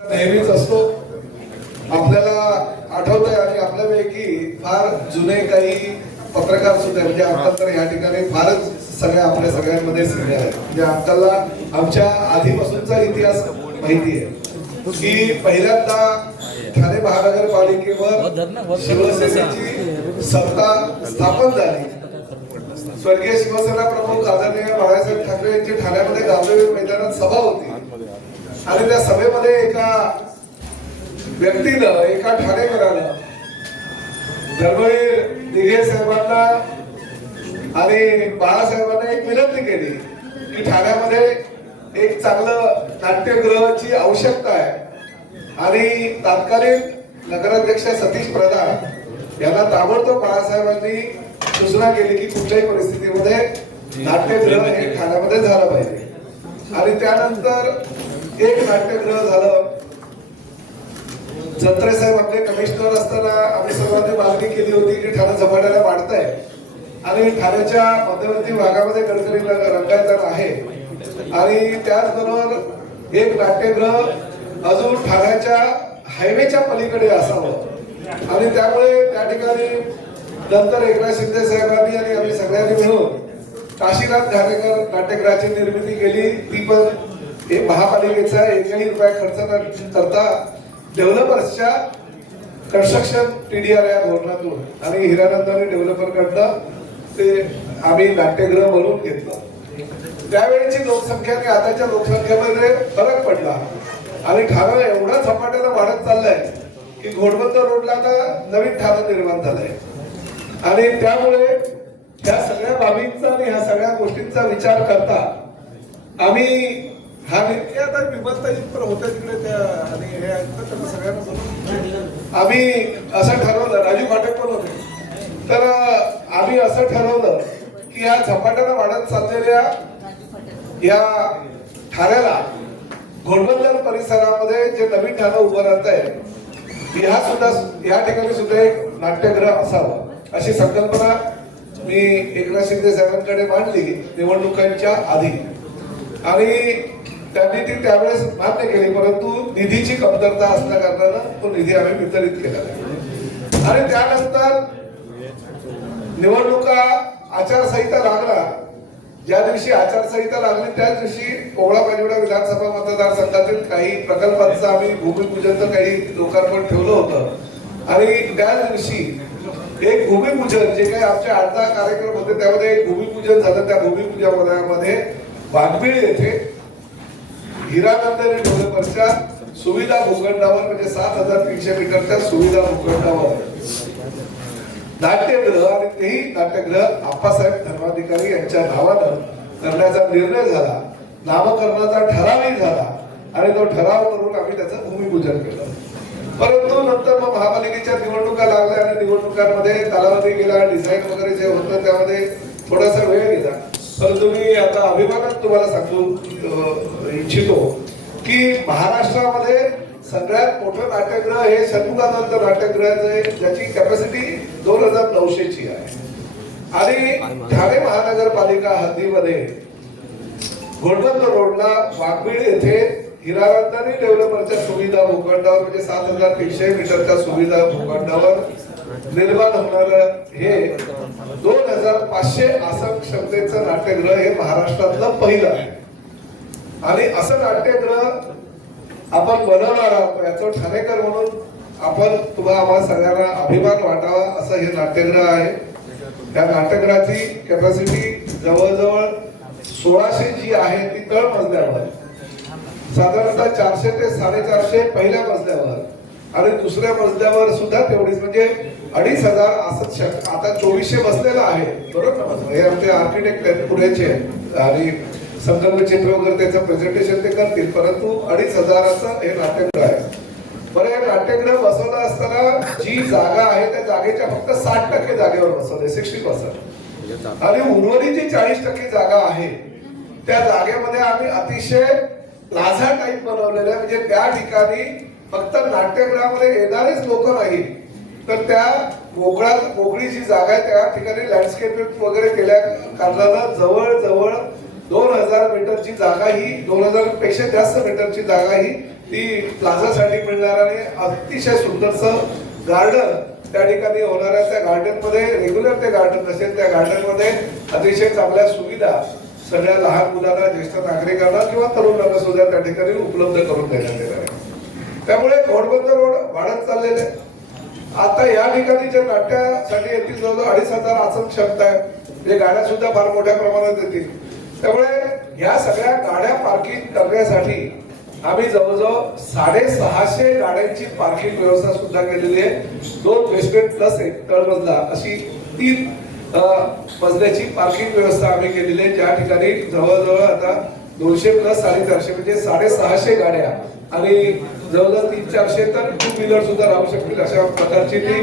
नेहमीच असतो. आपल्याला आठवतंय आणि आपल्यापैकी फार जुने काही पत्रकार सुद्धा म्हणजे अंकल तर या ठिकाणी फारच आपल्या सगळ्यांमध्ये सिनियर आहेत. म्हणजे अंकलला आमच्या आधीपासूनचा इतिहास माहिती आहे की पहिल्यांदा ठाणे महानगरपालिकेवर शिवसेनेची सत्ता स्थापन झाली. स्वर्गीय शिवसेना प्रमुख आदरणीय बाळासाहेब ठाकरे यांची ठाण्यामध्ये गावदेवी मैदानात सभा होती आणि त्या सभेमध्ये एका व्यक्तीनं, एका ठाणेकरानं धर्मवीर दिघे साहेबांना आणि बाळासाहेबांना एक विनंती केली की ठाण्यामध्ये एक चांगलं नाट्यगृहाची आवश्यकता आहे आणि तात्कालीन नगराध्यक्ष सतीश प्रधान यांना ताबडतोब बाळासाहेबांनी सूचना केली की कुठल्याही परिस्थितीमध्ये नाट्यगृह हे ठाण्यामध्ये झालं पाहिजे. आणि त्यानंतर एक नाट्यगृह झालं. जत्रे साहेब आपले कमिशनर असताना आम्ही सर्वांनी मागणी केली होती की ठाणे झपाट्याला वाढतंय आणि ठाण्याच्या मध्यवर्ती भागामध्ये गडकरी रंगायतदार आहे आणि त्याचबरोबर एक नाट्यगृह अजून ठाण्याच्या हायवेच्या पलीकडे असावं आणि त्यामुळे त्या ठिकाणी नंतर एकनाथ शिंदे साहेबांनी आणि आम्ही सगळ्यांनी मिळून काशीनाथ घाणेकर नाट्यगृहाची निर्मिती केली. ती पण महापालिकेचा एकही रुपया खर्च न करता डेव्हलपर्सच्या कन्स्ट्रक्शन TDR या धोरणातून आणि हिरानंदानी डेव्हलपरकडनं ते आम्ही नाट्यगृह बनवून घेतलं. त्यावेळेची लोकसंख्या आणि आताच्या लोकसंख्येमध्ये फरक पडला आणि ठाणं एवढा झपाट्यानं वाढत चाललंय की घोडबंदर रोडला आता नवीन ठाणं निर्माण झालंय आणि त्यामुळे ह्या सगळ्या बाबींचा आणि ह्या सगळ्या गोष्टींचा विचार करता आम्ही हा आता विमलताई पण होत्या तिकडे त्या आणि हे त्यांना सगळ्यांना आम्ही असं ठरवलं, राजू फाटक पण होते, तर आम्ही असं ठरवलं की या झपाट्यानं वाढत चाललेल्या या ठाण्याला घोडबंदर परिसरामध्ये जे नवीन ठाणं उभं राहत आहे या ठिकाणी सुद्धा एक नाट्यगृह असावं अशी संकल्पना मी एकनाथ शिंदे साहेबांकडे मांडली निवडणुकांच्या आधी आणि त्यांनी ती त्यावेळेस मान्य केली. परंतु निधीची कमतरता असल्या कारणानं तो निधी आम्ही वितरित केला आणि त्यानंतर निवडणुका आचारसंहिता लागला. ज्या दिवशी आचारसंहिता लागली त्याच दिवशी कोवळा पांजिवडा विधानसभा मतदारसंघातील काही प्रकल्पांचं आम्ही भूमिपूजनचं काही लोकार्पण ठेवलं होतं आणि त्याच दिवशी एक भूमिपूजन जे काही आमचे 8-10 कार्यक्रम होते त्यामध्ये एक भूमिपूजन झालं. त्या भूमिपूजनामध्ये वाघबीळ येथे हिरानंदानी डेव्हलपरच्या सुविधा भूखंडावर म्हणजे 7,300 मीटरच्या सुविधा भूखंडावर नाट्यगृह आणि तेही नाट्यगृह आप्पासाहेब धर्माधिकारी यांच्या नावानं करण्याचा निर्णय झाला. नामकरणाचा ठरावही झाला आणि तो ठराव करून आम्ही त्याचं भूमिपूजन केलं. परंतु नंतर मग महापालिकेच्या निवडणुका लागल्या आणि निवडणुकांमध्ये कालावधी गेला, डिझाईन वगैरे जे होतं त्यामध्ये थोडासा वेळ गेला. परंतु मी आता अभिमानात तुम्हाला सांगू इच्छितो की महाराष्ट्रामध्ये सगळ्यात मोठं नाट्यगृह हे षण्मुखानंद नाट्यगृहाचं आहे ज्याची कॅपॅसिटी 2,900 ची आहे आणि ठाणे महानगरपालिका हद्दीमध्ये घोडबंदर रोडला वाघबीळ येथे हिरानंदानी डेव्हलपरच्या सुविधा भूखंडावर म्हणजे 7,300 मीटरच्या सुविधा भूखंडावर निर्माण होणारं हे 2,500 आसन क्षमतेचं नाट्यगृह हे महाराष्ट्रातलं पहिलं आहे आणि असं नाट्यगृह आपण बनवणार आहोत. याचं ठाणेकर म्हणून आपण तुम्हाला आम्हाला सगळ्यांना अभिमान वाटावा असं हे नाट्यगृह आहे. त्या नाट्यगृहाची कॅपॅसिटी जवळजवळ 1,600 जी आहे ती तळ मजल्यावर, साधारणतः 400 ते 450 पहिल्या मजल्यावर आणि दुसऱ्या मजल्यावर सुद्धा तेवढीच म्हणजे 2,500 आसन. आता 2,400 बसलेला आहे बरोबर. हे आमचे आर्किटेक्ट आहेत पुण्याचे आणि संकल्पचित्र वगैरे त्याचं प्रेझेंटेशन ते करतील. परंतु 2,500चं हे नाट्यगृह आहे. बरं, हे नाट्यगृह बसवलं असताना जी जागा आहे त्या जागेच्या फक्त 60% जागेवर बसवले 60% आणि उर्वरित जी 40% जागा आहे त्या जागेमध्ये आम्ही अतिशय प्लाझा टाईप बनवलेलं आहे. म्हणजे त्या ठिकाणी फक्त नाट्यगृहामध्ये येणारेच लोक नाही तर त्या मोकळी जी जागा आहे त्या ठिकाणी लँडस्केपिंग वगैरे केल्या कारणानं जवळजवळ 2,000 मीटरची जागा ही 2,000 पेक्षा जास्त मीटरची जागा ही ती प्लाझासाठी मिळणार आणि अतिशय सुंदरसं गार्डन त्या ठिकाणी होणाऱ्या त्या गार्डन मध्ये रेग्युलर ते गार्डन असेल त्या गार्डन मध्ये अतिशय चांगल्या सुविधा सगळ्या लहान मुलांना ज्येष्ठ नागरिकांना किंवा तरुणांना सुद्धा त्या ठिकाणी उपलब्ध करून देण्यात येणार आहे. त्यामुळे घोडबंदर रोड वाढत चाललेले आता या ठिकाणी जे नाट्यासाठी येतील जवळजवळ 2,500 आसन क्षमता आहे. म्हणजे गाड्या सुद्धा फार मोठ्या प्रमाणात येतील. त्यामुळे या सगळ्या गाड्या पार्किंग करण्यासाठी आम्ही जवळजवळ 650 गाड्यांची पार्किंग व्यवस्था सुद्धा केलेली आहे. 2 बेसमेंट प्लस 1 तळमजला अशी 3 मजल्याची पार्किंग व्यवस्था आम्ही केलेली आहे. ज्या ठिकाणी जवळजवळ आता 200 प्लस 450 म्हणजे 650 गाड्या आणि जवळजवळ 300-400 तर 2 व्हीलर सुद्धा राहू शकतील अशा प्रकारची ती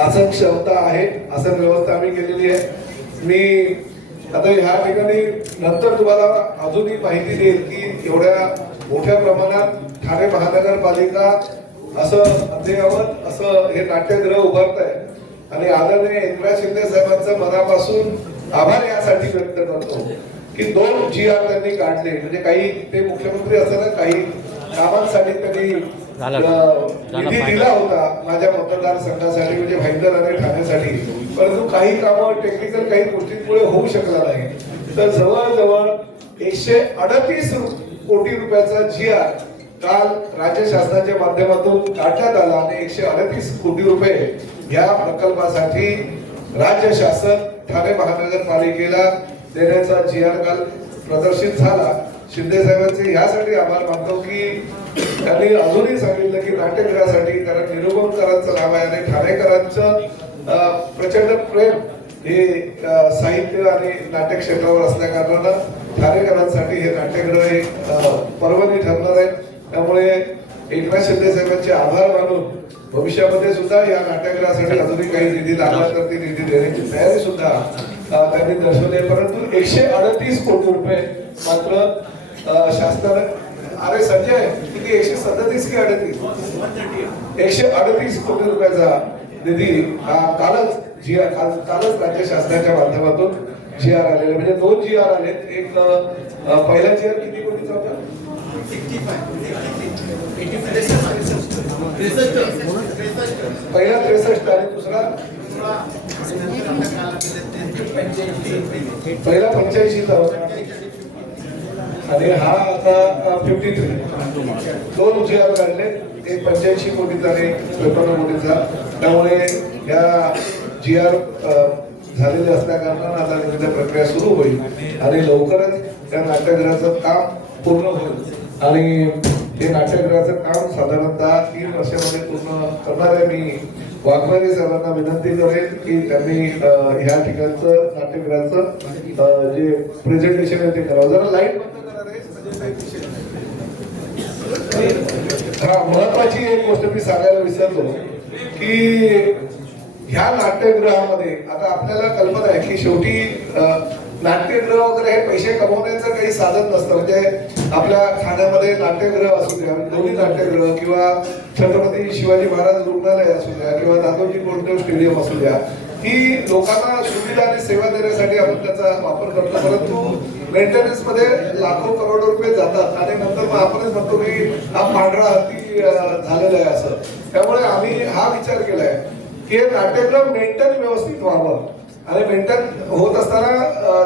आसन क्षमता आहे. आसन व्यवस्था आम्ही केलेली आहे. मी आता ह्या ठिकाणी नंतर तुम्हाला अजूनही माहिती देईल की एवढ्या मोठ्या प्रमाणात ठाणे महानगरपालिका असं अद्ययावत असं हे नाट्यगृह उभारत आहे आणि आदरणीय एकनाथ शिंदे साहेबांचं मनापासून आभार यासाठी व्यक्त करतो की 2 GR त्यांनी काढले. म्हणजे काही ते मुख्यमंत्री असताना काही कामांसाठी त्यांनी निधी दिला होता माझ्या मतदारसंघासाठी म्हणजे भाईंदर आणि ठाण्यासाठी. परंतु काही कामं टेक्निकल काही गोष्टींमुळे होऊ शकला नाही. तर जवळजवळ 138 कोटी रुपयाचा GR काल राज्य शासनाच्या माध्यमातून काढण्यात आला आणि 138 कोटी रुपये या प्रकल्पासाठी राज्य शासन ठाणे महानगरपालिकेला देण्याचा GR काल प्रदर्शित झाला. शिंदे साहेबांचे यासाठी आभार मानतो की त्यांनी अजूनही सांगितलं की नाट्यगृहासाठी कारण निरुपमकरांचं नाव आहे आणि ठाणेकरांचं प्रचंड प्रेम हे साहित्य आणि नाट्य क्षेत्रावर असल्या कारणानं ठाणेकरांसाठी हे नाट्यगृह हे पर्वणी ठरणार आहे. त्यामुळे एकनाथ शिंदे साहेबांचे आभार मानून भविष्यामध्ये सुद्धा या नाट्यगृहासाठी अजूनही काही निधी लागला तर ती निधी देण्याची तयारी सुद्धा त्यांनी दर्शवली आहे. परंतु 138 कोटी रुपये मात्र शासनाने अरे संजय किती 137 की 38 138 कोटी रुपयाचा निधी कालच राज्य शासनाच्या माध्यमातून GR आलेले म्हणजे 2 GR आलेत. एक पहिला GR किती कोटीचा होता? पहिला 63 आणि दुसरा पहिला 85 चा होता आणि हा आता 53. 2 GR काढले एक 85 कोटीचा आणि 53 कोटीचा. त्यामुळे या GR झालेले असल्या कारणानं आता निविदा प्रक्रिया सुरू होईल आणि लवकरच त्या नाट्यगृहाचं काम पूर्ण होईल आणि हे नाट्यगृहाचं काम साधारणतः 3 वर्षामध्ये पूर्ण करणार आहे. मी वाघमारे साहेबांना विनंती करेन की त्यांनी ह्या ठिकाणचं नाट्यगृहाचं जे प्रेझेंटेशन आहे ते करावं. जरा लाईट बंद करा रे. हा महत्वाची एक गोष्ट मी सांगायला विसरलो की ह्या नाट्यगृहामध्ये आता आपल्याला कल्पना आहे की शेवटी नाट्यगृह वगैरे हे पैसे कमवण्याचं काही साधन नसतं. म्हणजे आपल्या ठाण्यामध्ये नाट्यगृह असू द्या दोन्ही नाट्यगृह किंवा छत्रपती शिवाजी महाराज रुग्णालय असू द्या किंवा दादोजी कोंडदेव स्टेडियम असू द्या ही लोकांना सुविधा आणि सेवा देण्यासाठी आपण त्याचा वापर करतो. परंतु मेंटेनन्स मध्ये लाखो करोडो रुपये जातात आणि नंतर मग आपणच म्हणतो की हा पांढरा हत्ती झालेला आहे असं. त्यामुळे आम्ही हा विचार केलाय की हे नाट्यगृह मेंटेन व्यवस्थित व्हावं आणि मेंटेन होत असताना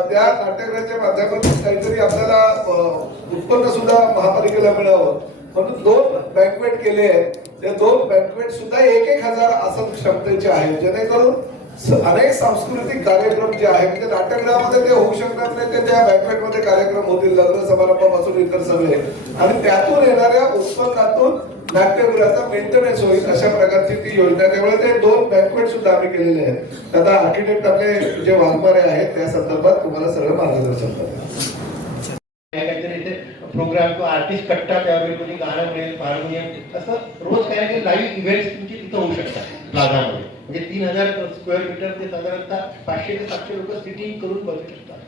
त्या नाट्यगृहाच्या माध्यमातून काहीतरी आपल्याला उत्पन्न सुद्धा महापालिकेला मिळावं म्हणून 2 बँकवेट केले आहेत. ते 2 बँकवेट सुद्धा 1,000 आसन क्षमतेचे आहेत जेणेकरून अनेक सांस्कृतिक कार्यक्रम जे आहेत म्हणजे नाट्यगृहामध्ये ते होऊ शकणार नाही ते त्या बँकवेटमध्ये कार्यक्रम होतील. लग्न समारंभापासून इतर सगळे आणि त्यातून येणाऱ्या उत्पन्नातून नाट्यगृहाचा मेंटेनन्स होईल अशा प्रकारची ती योजना. त्यामुळे ते 2 बँकवेट सुद्धा आम्ही केलेले आहेत. आता आर्किटेक्ट आपले जे वाघमारे आहेत त्या संदर्भात तुम्हाला सगळं मार्गदर्शन करतात. प्रोग्राम किंवा आर्टिस्ट कट्टा त्यावेळी कोणी गाणं मिळेल हार्मोनियम असं रोज काही लाईव्ह इव्हेंट्स तुमची तिथं होऊ शकतात प्लाझामध्ये. म्हणजे 3000 स्क्वेअर मीटर ते साधारणतः 500 ते 700 लोक सिटिंग करून बसू शकतात.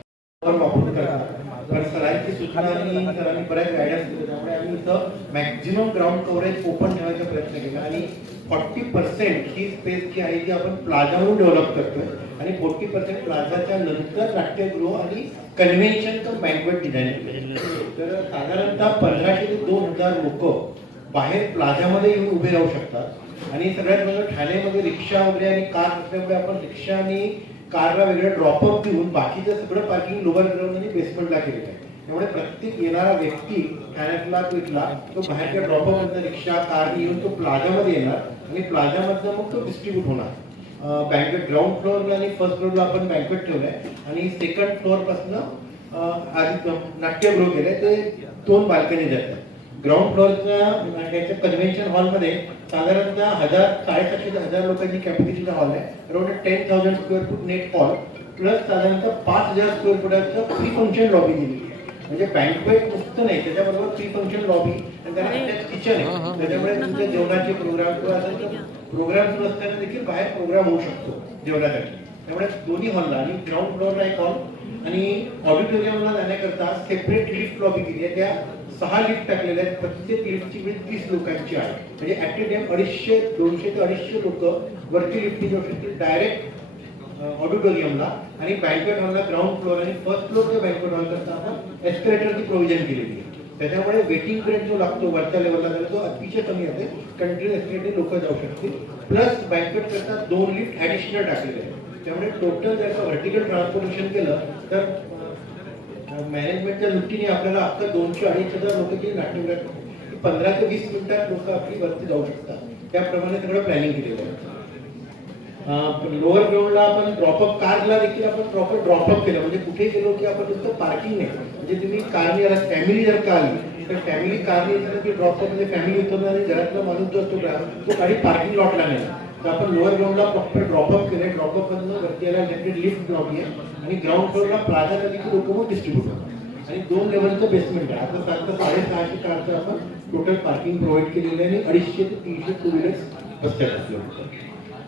तर सरांची सूचना आणि सरांनी बऱ्याच गायडन्स दिले त्यामुळे आम्ही इथं मॅक्झिमम ग्राउंड कव्हरेज ओपन ठेवायचा प्रयत्न केला आणि 40% ही स्पेस जी आहे ती आपण प्लाझावरून डेव्हलप करतोय आणि 40% प्लाझाच्या नंतर नाट्यगृह आणि कन्व्हेन्शन तर बँकवेट डिझाईन केलं. तर साधारणतः 1500 ते 2000 लोक बाहेर प्लाझामध्ये येऊन उभे राहू शकतात. आणि सगळ्यात म्हणजे ठाण्यामध्ये रिक्षा वगैरे आणि कार असल्यामुळे आपण रिक्षा आणि कारला वेगळं ड्रॉपअप देऊन बाकीचं सगळं पार्किंग लोअर ग्राउंड आणि बेसमेंटला केलेलं आहे. त्यामुळे प्रत्येक येणारा व्यक्ती ठाण्यातला इथला तो बाहेरच्या ड्रॉपअप रिक्षा कारने येऊन तो प्लाझामध्ये येणार आणि प्लाझामधनं मग तो डिस्ट्रीब्यूट होणार. बँकेट ग्राउंड फ्लोअरला आणि फर्स्ट फ्लोअरला आपण बँकेट ठेवलंय आणि सेकंड फ्लोअरपासून आधी नाट्यगृह केलंय, ते 2 बाल्कनी जातात. ग्राउंड फ्लोअरच्या कन्व्हेन्शन हॉलमध्ये साधारणतः 750 ते 1000 लोकांची कॅपॅसिटीचा हॉल आहे. Around 10,000 square foot net hall plus साधारणतः 5000 स्क्वेअर फुटाचं प्री फंक्शन लॉबी दिलेली आहे. म्हणजे बँकवेट नुसतं नाही, त्याच्याबरोबर प्री फंक्शन लॉबी आणि त्याला किचन आहे. त्याच्यामुळे तुमच्या जेवणाचे प्रोग्राम किंवा प्रोग्राम सुरू असताना देखील बाहेर प्रोग्राम होऊ शकतो जेवणासाठी. त्यामुळे दोन्ही हॉलला आणि ग्राउंड फ्लोअरला एक हॉल आणि ऑडिटोरियमला जाण्याकरता सेपरेट लिफ्ट लॉबी केली आहे. त्या 6 लिफ्ट टाकलेल्या आहेत. प्रत्येक लिफ्टची वेळ 30 लोकांची आहे. म्हणजे ऍट ए टाइम 200 ते 250 लोक वरती लिफ्टनी जाऊ शकतील डायरेक्ट ऑडिटोरियमला. आणि बँकवेट हॉलला ग्राउंड फ्लोअर आणि फर्स्ट फ्लोअरच्या बँकवेट हॉल करता आपण एस्केलेटरची प्रोव्हिजन केलेली आहे. त्याच्यामुळे वेटिंग पिरियड जो लागतो वरच्या लेवलला तो अतिशय कमी आहे. कंटिन्यू एस्केलेटर लोक जाऊ शकतील. प्लस बँकवेट करता 2 लिफ्ट ऍडिशनल टाकलेले आहेत. त्यामुळे टोटल जर का व्हर्टिकल ट्रान्सपोर्टेशन केलं तर मॅनेजमेंटच्या दृष्टीने आपल्याला अख्खा 200-2,500 लोकांची नाट्यगृह 15 ते 20 मिनिटात लोक आपली वरती जाऊ शकतात. त्याप्रमाणे सगळं प्लॅनिंग केलेलं आहे. लोअर ग्राउंडला आपण ड्रॉपअप कारला देखील आपण प्रॉपर ड्रॉपअप केलं. म्हणजे कुठे गेलो की आपण नुसतं पार्किंग नाही, म्हणजे तुम्ही कारने आला फॅमिली जर का आली तर फॅमिली कारने येताना की ड्रॉपअप म्हणजे फॅमिली उतरणार आणि घरातला माणूस जो असतो तो काही पार्किंग लॉटला नाही. तर आपण लोअर ग्राउंडला प्रॉपर ड्रॉपअप केलंय. ड्रॉपअप मधून वरती यायला लिफ्ट लॉबी आहे आणि ग्राउंड फ्लोअरला प्लाझाला देखील लोक मग डिस्ट्रीब्यूट होतात. आणि 2 लेवलचं बेसमेंट आहे. आता साधारण 650 कारचं आपण टोटल पार्किंग प्रोव्हाइड केलेलं आहे आणि 250 ते 300 टू व्हीलर्स बसतात.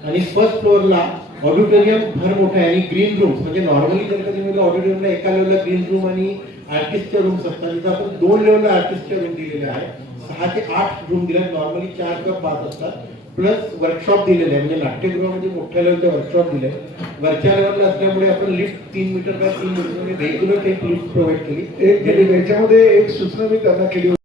आणि फर्स्ट फ्लोअरला ऑडिटोरियम भर मोठा आहे आणि ग्रीन रूम्स म्हणजे नॉर्मली जर कधी म्हणजे ऑडिटोरियमला एका लेवलला ग्रीन रूम आणि आर्टिस्टच्या रूम्स असतात. तिथं आपण 2 लेवलला आर्टिस्टच्या रूम दिलेल्या आहे. 6 ते 8 रूम दिल्या. नॉर्मली 4 किंवा 5 असतात. प्लस वर्कशॉप दिलेले आहे. म्हणजे नाट्यगृहामध्ये मोठ्या लेवलचे वर्कशॉप दिले. वरच्या लेवलला असल्यामुळे आपण लिफ्ट 3 मीटर बाय 3 मीटर म्हणजे व्हेक्युलर लिफ्ट प्रोव्हाइड केली. याच्यामध्ये एक सूचना मी त्यांना केली.